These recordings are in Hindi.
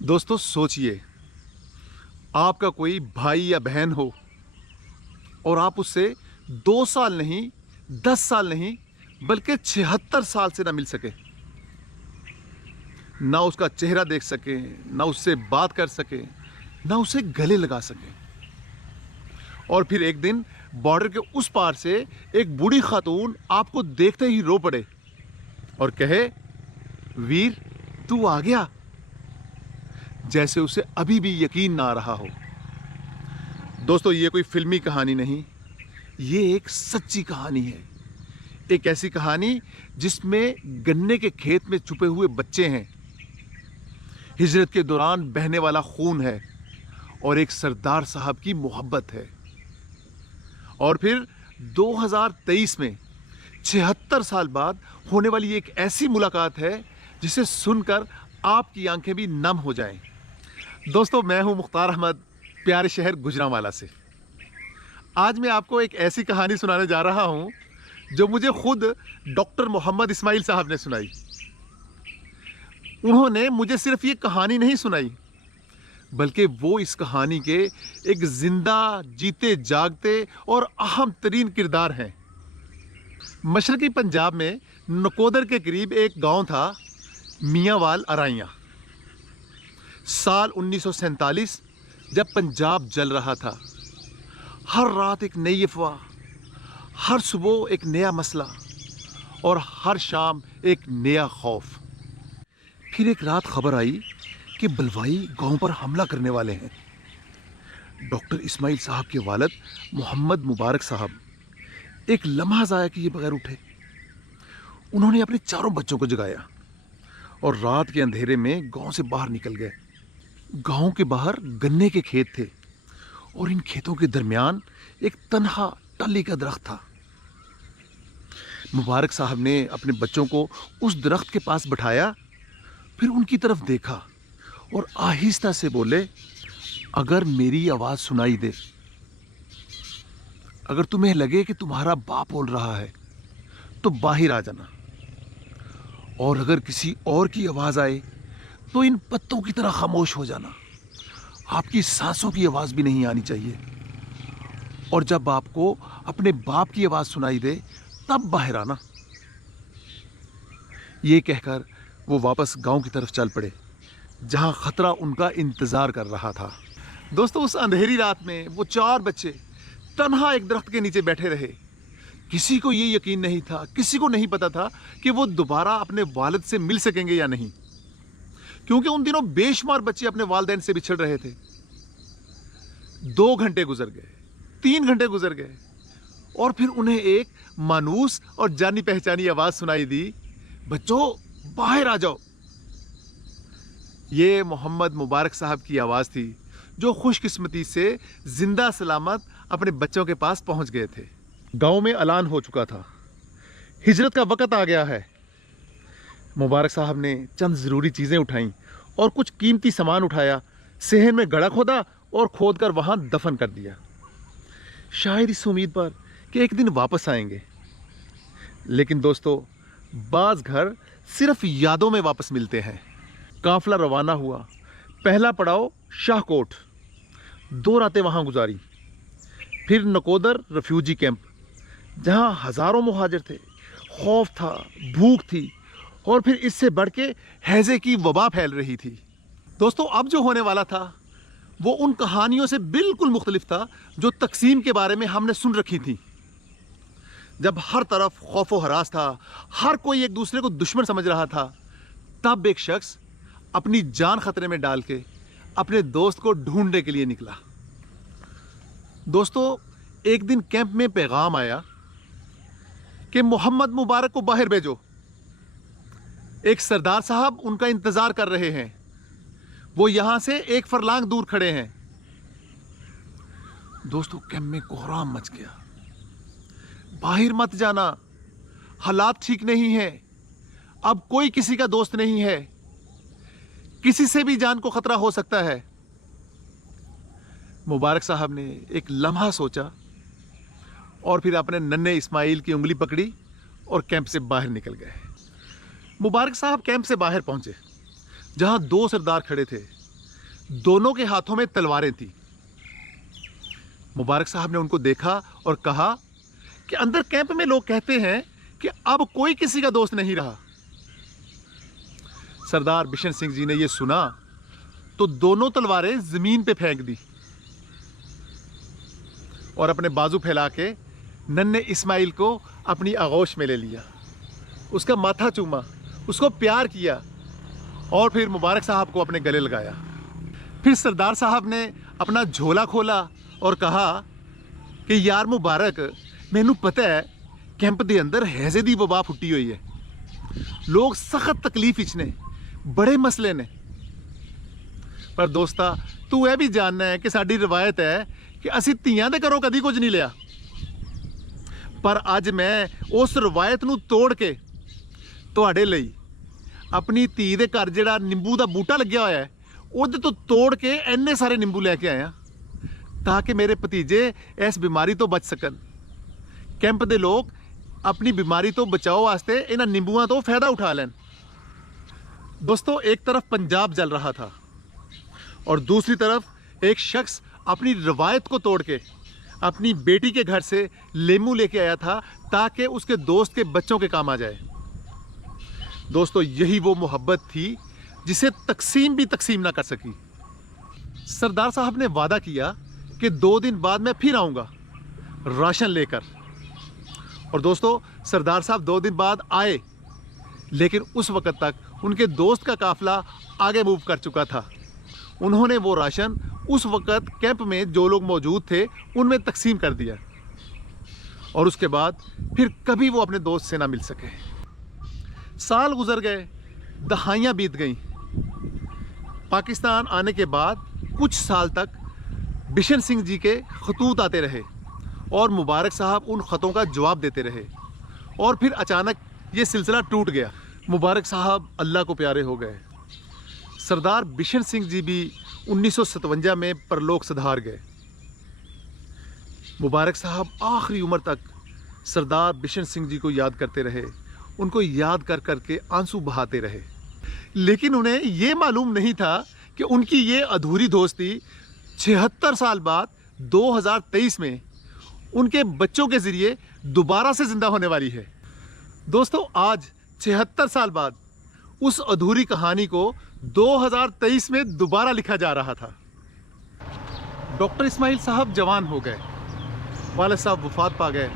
दोस्तों सोचिए, आपका कोई भाई या बहन हो और आप उससे 2 साल नहीं, 10 साल नहीं, बल्कि 76 साल से ना मिल सके, ना उसका चेहरा देख सके, ना उससे बात कर सके, ना उसे गले लगा सके। और फिर एक दिन बॉर्डर के उस पार से एक बूढ़ी खातून आपको देखते ही रो पड़े और कहे, वीर तू आ गया, जैसे उसे अभी भी यकीन ना आ रहा हो। दोस्तों ये कोई फिल्मी कहानी नहीं, ये एक सच्ची कहानी है। एक ऐसी कहानी जिसमें गन्ने के खेत में छुपे हुए बच्चे हैं, हिजरत के दौरान बहने वाला खून है और एक सरदार साहब की मोहब्बत है। और फिर 2023 में 76 साल बाद होने वाली एक ऐसी मुलाकात है जिसे सुनकर आपकी आंखें भी नम हो जाएं। दोस्तों मैं हूं मुख्तार अहमद, प्यारे शहर गुजरांवाला से। आज मैं आपको एक ऐसी कहानी सुनाने जा रहा हूं जो मुझे खुद डॉक्टर मोहम्मद इस्माइल साहब ने सुनाई। उन्होंने मुझे सिर्फ ये कहानी नहीं सुनाई, बल्कि वो इस कहानी के एक जिंदा, जीते जागते और अहम तरीन किरदार हैं। मशरकी पंजाब में नकोदर के करीब एक गांव था, मियांवाल अराइयां। साल 1947 जब पंजाब जल रहा था, हर रात एक नई अफवाह, हर सुबह एक नया मसला और हर शाम एक नया खौफ। फिर एक रात खबर आई कि बलवाई गांव पर हमला करने वाले हैं। डॉक्टर इस्माइल साहब के वालिद मोहम्मद मुबारक साहब एक लम्हा ज़ाया किए बगैर उठे। उन्होंने अपने चारों बच्चों को जगाया और रात के अंधेरे में गांव से बाहर निकल गए। गांव के बाहर गन्ने के खेत थे और इन खेतों के दरमियान एक तन्हा टल्ली का दरख्त था। मुबारक साहब ने अपने बच्चों को उस दरख्त के पास बैठाया, फिर उनकी तरफ देखा और आहिस्ता से बोले, अगर मेरी आवाज़ सुनाई दे, अगर तुम्हें लगे कि तुम्हारा बाप बोल रहा है तो बाहर आ जाना, और अगर किसी और की आवाज़ आए तो इन पत्तों की तरह खामोश हो जाना। आपकी सांसों की आवाज़ भी नहीं आनी चाहिए, और जब आपको अपने बाप की आवाज़ सुनाई दे तब बाहर आना। ये कहकर वो वापस गांव की तरफ चल पड़े, जहां खतरा उनका इंतज़ार कर रहा था। दोस्तों उस अंधेरी रात में वो 4 बच्चे तन्हा एक दरख्त के नीचे बैठे रहे। किसी को ये यकीन नहीं था, किसी को नहीं पता था कि वो दोबारा अपने वालिद से मिल सकेंगे या नहीं, क्योंकि उन दिनों बेशुमार बच्चे अपने वालिदैन से बिछड़ रहे थे। 2 घंटे गुजर गए, 3 घंटे गुजर गए, और फिर उन्हें एक मानूस और जानी पहचानी आवाज़ सुनाई दी, बच्चों बाहर आ जाओ। ये मोहम्मद मुबारक साहब की आवाज़ थी, जो खुशकिस्मती से जिंदा सलामत अपने बच्चों के पास पहुंच गए थे। गांव में ऐलान हो चुका था, हिजरत का वक़्त आ गया है। मुबारक साहब ने चंद ज़रूरी चीज़ें उठाईं और कुछ कीमती सामान उठाया, सेहन में गड्ढा खोदा और खोदकर वहाँ दफन कर दिया, शायद इस उम्मीद पर कि एक दिन वापस आएंगे। लेकिन दोस्तों बाज़ घर सिर्फ यादों में वापस मिलते हैं। काफिला रवाना हुआ। पहला पड़ाव शाहकोट, 2 रातें वहाँ गुजारी। फिर नकोदर रेफ्यूजी कैंप, जहाँ हज़ारों मुहाजिर थे, खौफ था, भूख थी, और फिर इससे बढ़ के हैज़े की वबा फैल रही थी। दोस्तों अब जो होने वाला था वो उन कहानियों से बिल्कुल मुख्तलिफ था जो तकसीम के बारे में हमने सुन रखी थी। जब हर तरफ खौफ व हरास था, हर कोई एक दूसरे को दुश्मन समझ रहा था, तब एक शख्स अपनी जान खतरे में डाल के अपने दोस्त को ढूंढने के लिए निकला। दोस्तों एक दिन कैंप में पैगाम आया कि मोहम्मद मुबारक को बाहर भेजो, एक सरदार साहब उनका इंतजार कर रहे हैं, वो यहां से 1 फरलांग दूर खड़े हैं। दोस्तों कैंप में कोहराम मच गया। बाहर मत जाना, हालात ठीक नहीं है, अब कोई किसी का दोस्त नहीं है, किसी से भी जान को खतरा हो सकता है। मुबारक साहब ने एक लम्हा सोचा और फिर अपने नन्हे इस्माइल की उंगली पकड़ी और कैंप से बाहर निकल गए। मुबारक साहब कैंप से बाहर पहुंचे, जहां 2 सरदार खड़े थे। दोनों के हाथों में तलवारें थी। मुबारक साहब ने उनको देखा और कहा कि अंदर कैंप में लोग कहते हैं कि अब कोई किसी का दोस्त नहीं रहा। सरदार बिशन सिंह जी ने यह सुना तो दोनों तलवारें जमीन पे फेंक दी और अपने बाजू फैला के नन्हे इस्माइल को अपनी आगोश में ले लिया, उसका माथा चूमा, उसको प्यार किया और फिर मुबारक साहब को अपने गले लगाया। फिर सरदार साहब ने अपना झोला खोला और कहा कि यार मुबारक, मैनू पता है कैंप के अंदर हैजे दी वबा फुटी हुई है, लोग सख्त तकलीफ विच ने, बड़े मसले ने, पर दोस्ता तू यह भी जानना है कि साडी रिवायत है कि असी धीआं दे घरों कदी कुछ नहीं लिया, पर अज मैं उस रिवायत नू तोड़ के तुहाडे लई अपनी धी दे घर जिहड़ा निंबू दा बूटा लग्या होया है उहदे तो तोड़ के इन्ने सारे निंबू लैके आया ताकि मेरे भतीजे इस बीमारी तो बच सकन। कैंप दे लोग अपनी बीमारी तो बचाओ वास्ते इन्हां निंबुआं तो फायदा उठा लैन। दोस्तों, एक तरफ पंजाब जल रहा था और दूसरी तरफ एक शख्स अपनी रवायत को तोड़ के अपनी बेटी के घर से लेमू लेके आया था ताकि उसके दोस्त के बच्चों के काम आ जाए। दोस्तों, यही वो मोहब्बत थी जिसे तकसीम भी तकसीम ना कर सकी। सरदार साहब ने वादा किया कि 2 दिन बाद मैं फिर आऊँगा राशन लेकर, और दोस्तों सरदार साहब 2 दिन बाद आए, लेकिन उस वक़्त तक उनके दोस्त का काफ़िला आगे मूव कर चुका था। उन्होंने वो राशन उस वक़्त कैंप में जो लोग मौजूद थे उनमें तकसीम कर दिया और उसके बाद फिर कभी वो अपने दोस्त से ना मिल सके। साल गुजर गए, दहाइयाँ बीत गईं। पाकिस्तान आने के बाद कुछ साल तक बिशन सिंह जी के खतूत आते रहे और मुबारक साहब उन ख़तों का जवाब देते रहे और फिर अचानक ये सिलसिला टूट गया। मुबारक साहब अल्लाह को प्यारे हो गए। सरदार बिशन सिंह जी भी 1957 में परलोक सधार गए। मुबारक साहब आखिरी उम्र तक सरदार बिशन सिंह जी को याद करते रहे, उनको याद कर करके आंसू बहाते रहे, लेकिन उन्हें ये मालूम नहीं था कि उनकी ये अधूरी दोस्ती 76 साल बाद 2023 में उनके बच्चों के ज़रिए दोबारा से ज़िंदा होने वाली है। दोस्तों, आज 76 साल बाद उस अधूरी कहानी को 2023 में दोबारा लिखा जा रहा था। डॉक्टर इस्माइल साहब जवान हो गए, वालिद साहब वफात पा गए,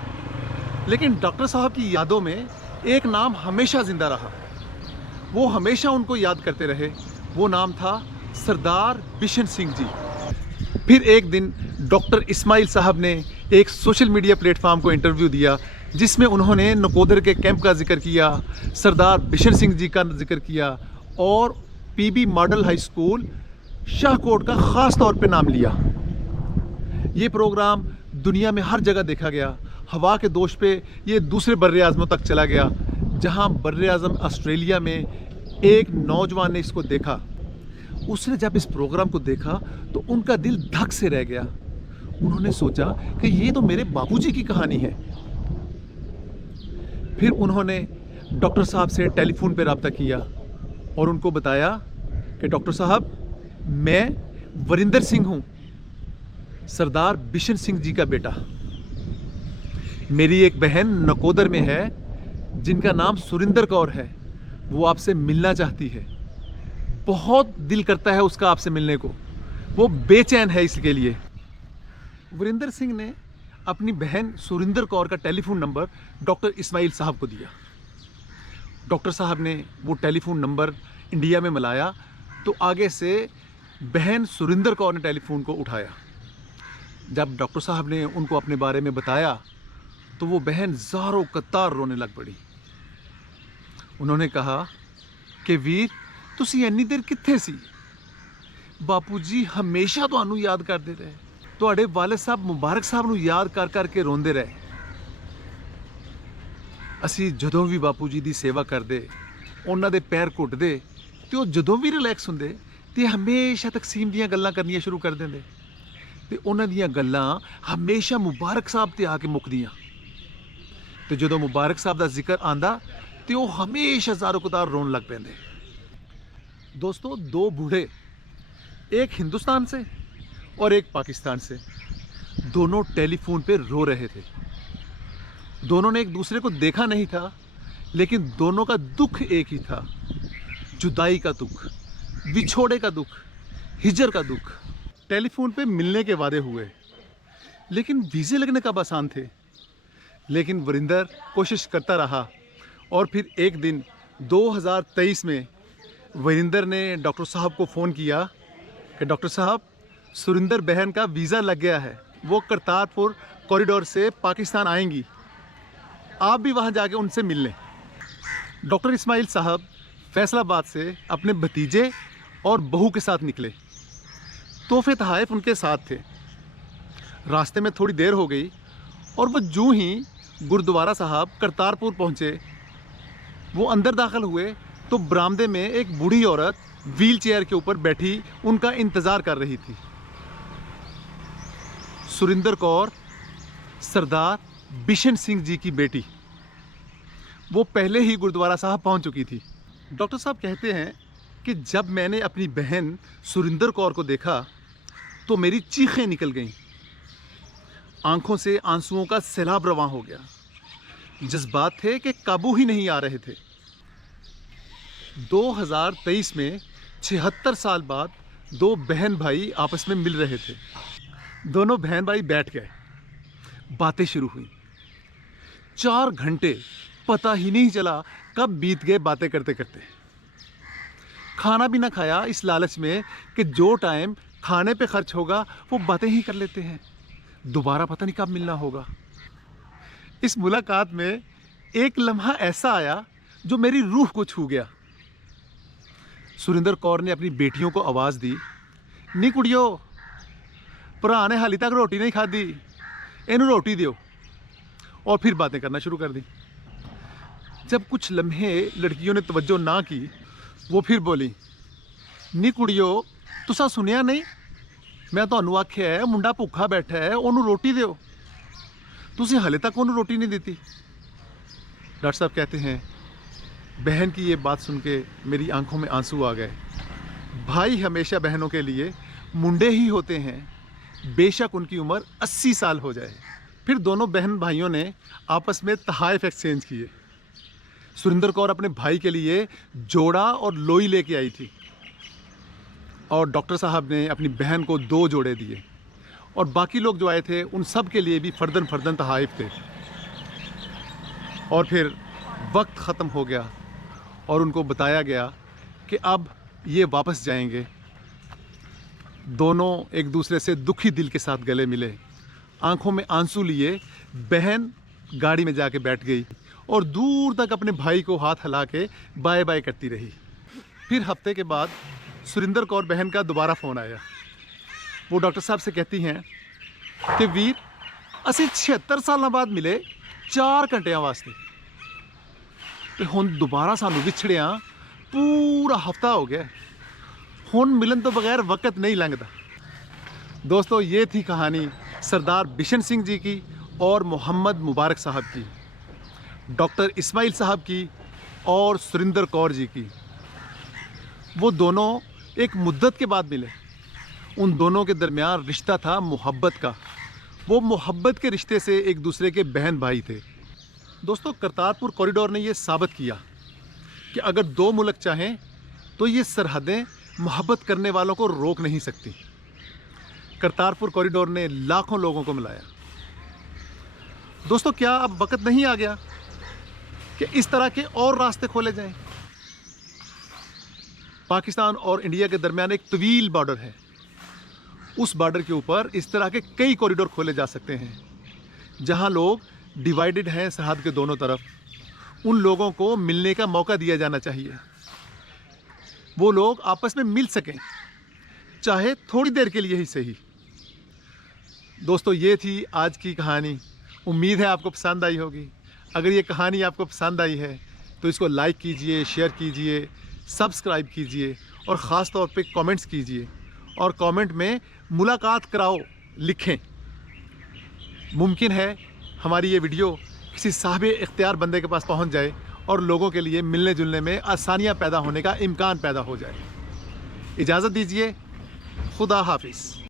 लेकिन डॉक्टर साहब की यादों में एक नाम हमेशा ज़िंदा रहा, वो हमेशा उनको याद करते रहे। वो नाम था सरदार बिशन सिंह जी। फिर एक दिन डॉक्टर इस्माइल साहब ने एक सोशल मीडिया प्लेटफॉर्म को इंटरव्यू दिया जिसमें उन्होंने नकोदर के कैंप का जिक्र किया, सरदार बिशन सिंह जी का जिक्र किया और PB model high school Shahkot का ख़ास तौर पे नाम लिया। ये प्रोग्राम दुनिया में हर जगह देखा गया। हवा के दोष पे ये दूसरे बर्रे आज़मों तक चला गया, जहां बर्रे आज़म ऑस्ट्रेलिया में एक नौजवान ने इसको देखा। उसने जब इस प्रोग्राम को देखा तो उनका दिल धक से रह गया। उन्होंने सोचा कि ये तो मेरे बापूजी की कहानी है। फिर उन्होंने डॉक्टर साहब से टेलीफोन पर रब्ता किया और उनको बताया कि डॉक्टर साहब, मैं वरिंदर सिंह हूँ, सरदार बिशन सिंह जी का बेटा। मेरी एक बहन नकोदर में है जिनका नाम सुरिंदर कौर है, वो आपसे मिलना चाहती है। बहुत दिल करता है उसका आपसे मिलने को, वो बेचैन है इसके लिए। वरिंदर सिंह ने अपनी बहन सुरिंदर कौर का टेलीफोन नंबर डॉक्टर इस्माइल साहब को दिया। डॉक्टर साहब ने वो टेलीफोन नंबर इंडिया में मिलाया तो आगे से बहन सुरिंदर कौर ने टेलीफोन को उठाया। जब डॉक्टर साहब ने उनको अपने बारे में बताया तो वो बहन ज़ारो कतार रोने लग पड़ी। उन्होंने कहा कि वीर, तुसी इन्नी देर कित्थे सी? बापू जी हमेशा तुहानू याद करते रहे, तुहाडे वालिद साहब मुबारक साहब नू याद कर करके रोंदे रहे। असी जदों भी बापू जी दी सेवा करदे, उन्हां दे पैर घुटदे ते ओह जदों भी रिलैक्स हुंदे ते हमेशा तकसीम दीयां गल्लां करनियां शुरू कर दिंदे ते उन्हां दीयां गल्लां हमेशा मुबारक साहब ते आके मुकदियां ते जदों मुबारक साहब दा जिक्र आंदा ते ओह हमेशा ज़ारो कतार रोन लग पैंदे। दोस्तों, दो बूढ़े एक हिंदुस्तान से और एक पाकिस्तान से। दोनों टेलीफोन पे रो रहे थे। दोनों ने एक दूसरे को देखा नहीं था, लेकिन दोनों का दुख एक ही था, जुदाई का दुख, विछोड़े का दुख, हिजर का दुख। टेलीफोन पे मिलने के वादे हुए, लेकिन वीज़े लगने कब आसान थे। लेकिन वरिंदर कोशिश करता रहा और फिर एक दिन 2023 में वरिंदर ने डॉक्टर साहब को फ़ोन किया कि डॉक्टर साहब, सुरिंदर बहन का वीज़ा लग गया है, वो करतारपुर कॉरिडोर से पाकिस्तान आएंगी, आप भी वहाँ जाके उनसे मिल लें। डॉक्टर इस्माइल साहब फैसलाबाद से अपने भतीजे और बहू के साथ निकले। तोहफे तहाइफ उनके साथ थे। रास्ते में थोड़ी देर हो गई और वो जूं ही गुरुद्वारा साहब करतारपुर पहुँचे, वो अंदर दाखिल हुए तो बरामदे में एक बूढ़ी औरत व्हील चेयर के ऊपर बैठी उनका इंतज़ार कर रही थी। सुरिंदर कौर सरदार बिशन सिंह जी की बेटी, वो पहले ही गुरुद्वारा साहब पहुंच चुकी थी। डॉक्टर साहब कहते हैं कि जब मैंने अपनी बहन सुरिंदर कौर को देखा तो मेरी चीखें निकल गईं, आंखों से आंसुओं का सैलाब रवां हो गया। जज्बात थे कि काबू ही नहीं आ रहे थे। 2023 में 76 साल बाद दो बहन भाई आपस में मिल रहे थे। दोनों बहन भाई बैठ गए, बातें शुरू हुई। 4 घंटे पता ही नहीं चला कब बीत गए बातें करते करते। खाना भी ना खाया इस लालच में कि जो टाइम खाने पे खर्च होगा वो बातें ही कर लेते हैं, दोबारा पता नहीं कब मिलना होगा। इस मुलाकात में एक लम्हा ऐसा आया जो मेरी रूह को छू गया। सुरिंदर कौर ने अपनी बेटियों को आवाज़ दी, नी कुड़ियो, भरा ने हाली तक रोटी नहीं खाधी, इन्हू रोटी दियो। और फिर बातें करना शुरू कर दी। जब कुछ लम्हे लड़कियों ने तवज्जो ना की, वो फिर बोली, नी कुड़ियो, तुसा सुनिया नहीं, मैं तुहानू आख्या है मुंडा भुखा बैठा है, उन्होंने रोटी दियो, तुसी हाले तक उन्होंने रोटी नहीं दी। डॉक्टर साहब कहते हैं बहन की ये बात सुन के मेरी आंखों में आंसू आ गए। भाई हमेशा बहनों के लिए मुंडे ही होते हैं, बेशक उनकी उम्र 80 साल हो जाए। फिर दोनों बहन भाइयों ने आपस में तहाइफ एक्सचेंज किए। सुरिंदर कौर अपने भाई के लिए जोड़ा और लोई लेके आई थी और डॉक्टर साहब ने अपनी बहन को 2 जोड़े दिए, और बाकी लोग जो आए थे उन सब के लिए भी फर्दन फर्दन तहाइफ थे। और फिर वक्त ख़त्म हो गया और उनको बताया गया कि अब ये वापस जाएंगे। दोनों एक दूसरे से दुखी दिल के साथ गले मिले, आंखों में आंसू लिए बहन गाड़ी में जाके बैठ गई और दूर तक अपने भाई को हाथ हिला के बाय बाय करती रही। फिर हफ्ते के बाद सुरिंदर कौर बहन का दोबारा फ़ोन आया। वो डॉक्टर साहब से कहती हैं कि वीर, असी 76 साल बाद मिले 4 घंटिया वास्ते, तो हुण दोबारा सानू विछड़िया पूरा हफ्ता हो गया, हुण मिलन तो बगैर वक्त नहीं लंघदा। दोस्तों, ये थी कहानी सरदार बिशन सिंह जी की और मोहम्मद मुबारक साहब की, डॉक्टर इस्माइल साहब की और सुरिंदर कौर जी की। वो दोनों एक मुद्दत के बाद मिले। उन दोनों के दरमियान रिश्ता था मोहब्बत का। वो मोहब्बत के रिश्ते से एक दूसरे के बहन भाई थे। दोस्तों, करतारपुर कॉरिडोर ने ये साबित किया कि अगर 2 मुल्क चाहें तो ये सरहदें मोहब्बत करने वालों को रोक नहीं सकती। करतारपुर कॉरिडोर ने लाखों लोगों को मिलाया। दोस्तों, क्या अब वक्त नहीं आ गया कि इस तरह के और रास्ते खोले जाएं? पाकिस्तान और इंडिया के दरमियान एक तवील बॉर्डर है। उस बॉर्डर के ऊपर इस तरह के कई कॉरिडोर खोले जा सकते हैं जहां लोग डिवाइडेड हैं सरहद के दोनों तरफ। उन लोगों को मिलने का मौका दिया जाना चाहिए, वो लोग आपस में मिल सकें, चाहे थोड़ी देर के लिए ही सही। दोस्तों, ये थी आज की कहानी। उम्मीद है आपको पसंद आई होगी। अगर ये कहानी आपको पसंद आई है तो इसको लाइक कीजिए, शेयर कीजिए, सब्सक्राइब कीजिए और ख़ास तौर पे कमेंट्स कीजिए, और कमेंट में मुलाकात कराओ लिखें। मुमकिन है हमारी ये वीडियो किसी साहिब इख्तियार बंदे के पास पहुंच जाए और लोगों के लिए मिलने जुलने में आसानियां पैदा होने का इम्कान पैदा हो जाए। इजाज़त दीजिए। खुदा हाफिज।